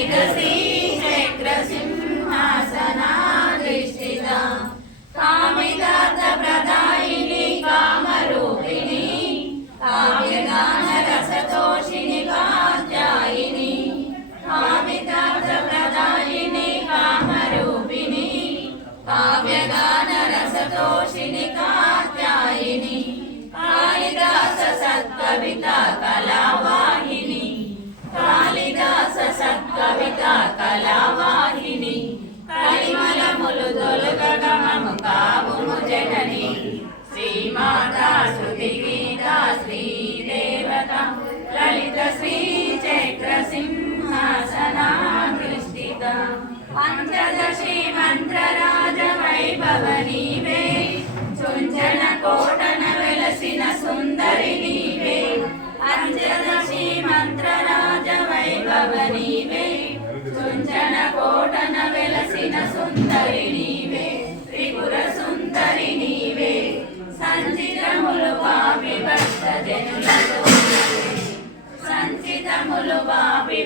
లలిత శ్రీ చక్ర సింహాసనాధిష్ఠిత కామితార్థ ప్రదాయిని కామరూపిణి కావ్యగాన రసతోషిణి కాత్యాయిని కామితార్థ ప్రదాయిని కామరూపిణి కావ్యగాన పంచదశి మంత్రరాజ వైభవ నీవే చుంజన కోటన వెలసిన సుందరి నీవే. పంచదశి మంత్రరాజ వైభవ నీవే చుంజన కోటన వెలసిన సుందరి నీవే. త్రిపుర సుందరి నీవే. సంచితములు పాపి భక్త జనులతో సంచితములు పాపి